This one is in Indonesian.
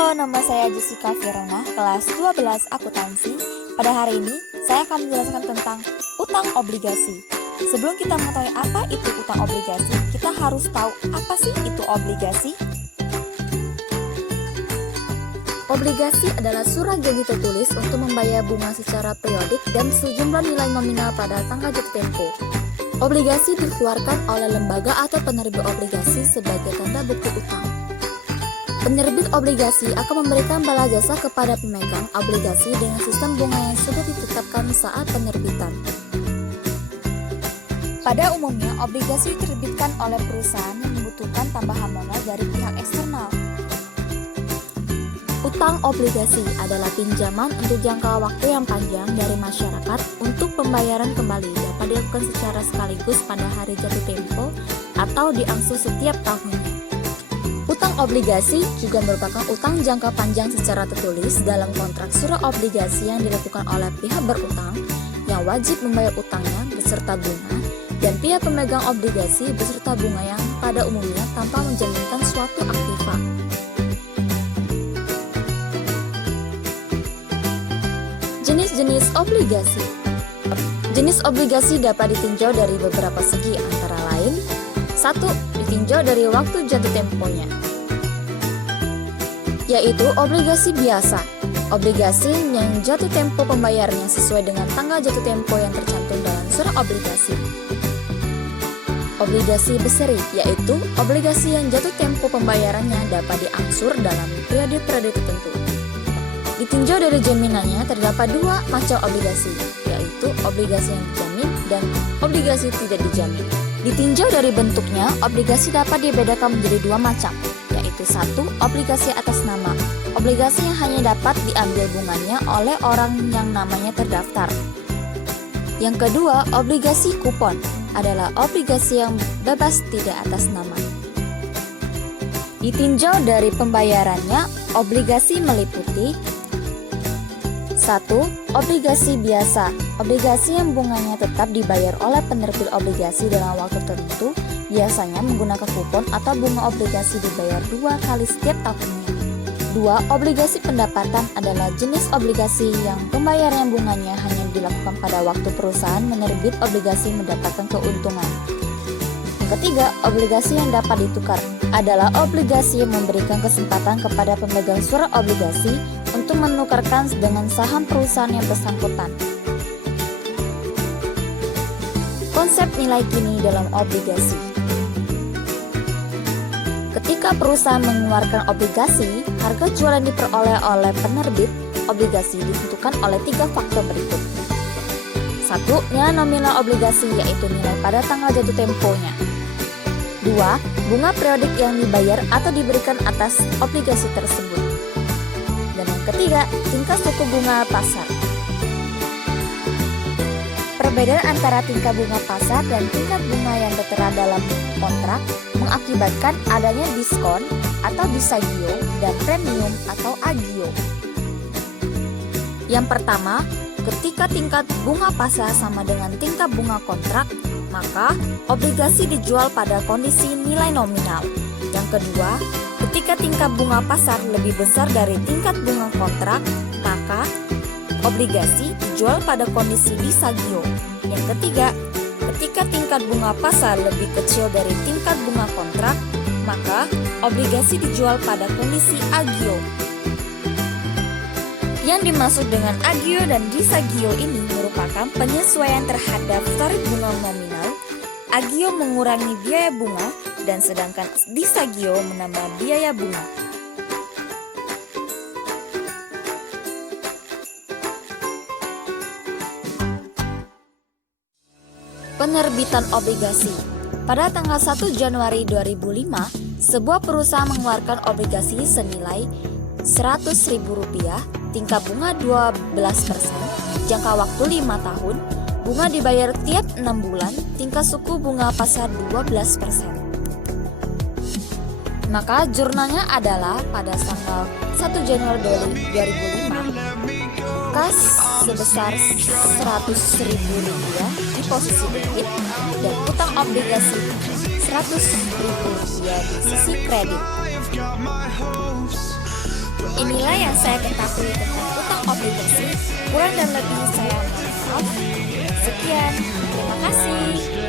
Halo, nama saya Jessica Firona, kelas 12 akuntansi. Pada hari ini, saya akan menjelaskan tentang utang obligasi. Sebelum kita mengetahui apa itu utang obligasi, kita harus tahu apa sih itu obligasi. Obligasi adalah surat janji tertulis untuk membayar bunga secara periodik dan sejumlah nilai nominal pada tanggal jatuh tempo. Obligasi dikeluarkan oleh lembaga atau penerbit obligasi sebagai tanda bukti utang. Penerbit obligasi akan memberikan bala jasa kepada pemegang obligasi dengan sistem bunga yang sudah ditetapkan saat penerbitan. Pada umumnya, obligasi diterbitkan oleh perusahaan yang membutuhkan tambahan modal dari pihak eksternal. Utang obligasi adalah pinjaman untuk jangka waktu yang panjang dari masyarakat untuk pembayaran kembali dapat dilakukan secara sekaligus pada hari jatuh tempo atau diangsur setiap tahunnya. Utang obligasi juga merupakan utang jangka panjang secara tertulis dalam kontrak surat obligasi yang dilakukan oleh pihak berutang yang wajib membayar utangnya beserta bunga dan pihak pemegang obligasi beserta bunga yang pada umumnya tanpa menjaminkan suatu aktiva. Jenis-jenis obligasi. Jenis obligasi dapat ditinjau dari beberapa segi antara lain: 1. Ditinjau dari waktu jatuh temponya, yaitu obligasi biasa. Obligasi yang jatuh tempo pembayarannya sesuai dengan tanggal jatuh tempo yang tercantum dalam surat obligasi. Obligasi berseri, yaitu obligasi yang jatuh tempo pembayarannya dapat diangsur dalam periode-periode tertentu. Ditinjau dari jaminannya, terdapat dua macam obligasi, yaitu obligasi yang dijamin dan obligasi tidak dijamin. Ditinjau dari bentuknya, obligasi dapat dibedakan menjadi dua macam, yaitu 1. Obligasi atas nama, obligasi yang hanya dapat diambil bunganya oleh orang yang namanya terdaftar. Yang kedua, obligasi kupon, adalah obligasi yang bebas tidak atas nama. Ditinjau dari pembayarannya, obligasi meliputi 1. Obligasi biasa, obligasi yang bunganya tetap dibayar oleh penerbit obligasi dalam waktu tertentu, biasanya menggunakan kupon atau bunga obligasi dibayar 2 kali setiap tahunnya. 2. Obligasi pendapatan adalah jenis obligasi yang pembayaran bunganya hanya dilakukan pada waktu perusahaan menerbit obligasi mendapatkan keuntungan. Yang ketiga, obligasi yang dapat ditukar adalah obligasi yang memberikan kesempatan kepada pemegang surat obligasi untuk menukarkan dengan saham perusahaan yang bersangkutan. Konsep nilai kini dalam obligasi. Ketika perusahaan mengeluarkan obligasi, harga jual yang diperoleh oleh penerbit obligasi ditentukan oleh 3 faktor berikut. 1. Nilai nominal obligasi, yaitu nilai pada tanggal jatuh temponya. 2. Bunga periodik yang dibayar atau diberikan atas obligasi tersebut. Dan yang ketiga, tingkat suku bunga pasar. Perbedaan antara tingkat bunga pasar dan tingkat bunga yang tertera dalam kontrak mengakibatkan adanya diskon atau disagio dan premium atau agio. Yang pertama, ketika tingkat bunga pasar sama dengan tingkat bunga kontrak, maka obligasi dijual pada kondisi nilai nominal. Yang kedua, ketika tingkat bunga pasar lebih besar dari tingkat bunga kontrak, maka obligasi dijual pada kondisi disagio. Yang ketiga, ketika tingkat bunga pasar lebih kecil dari tingkat bunga kontrak, maka obligasi dijual pada kondisi agio. Yang dimaksud dengan agio dan disagio ini merupakan penyesuaian terhadap tarif bunga nominal. Agio mengurangi biaya bunga dan sedangkan disagio menambah biaya bunga. Penerbitan obligasi. Pada tanggal 1 Januari 2005, sebuah perusahaan mengeluarkan obligasi senilai Rp100.000, tingkat bunga 12%, jangka waktu 5 tahun, bunga dibayar tiap 6 bulan, tingkat suku bunga pasar 12%. Maka jurnalnya adalah pada tanggal 1 Januari 2005, kas sebesar Rp100.000 di posisi debit dan utang obligasi Rp100.000 di sisi kredit. Inilah yang saya ketahui tentang utang obligasi. Kurang dan lebih saya mohon maaf. Sekian, terima kasih.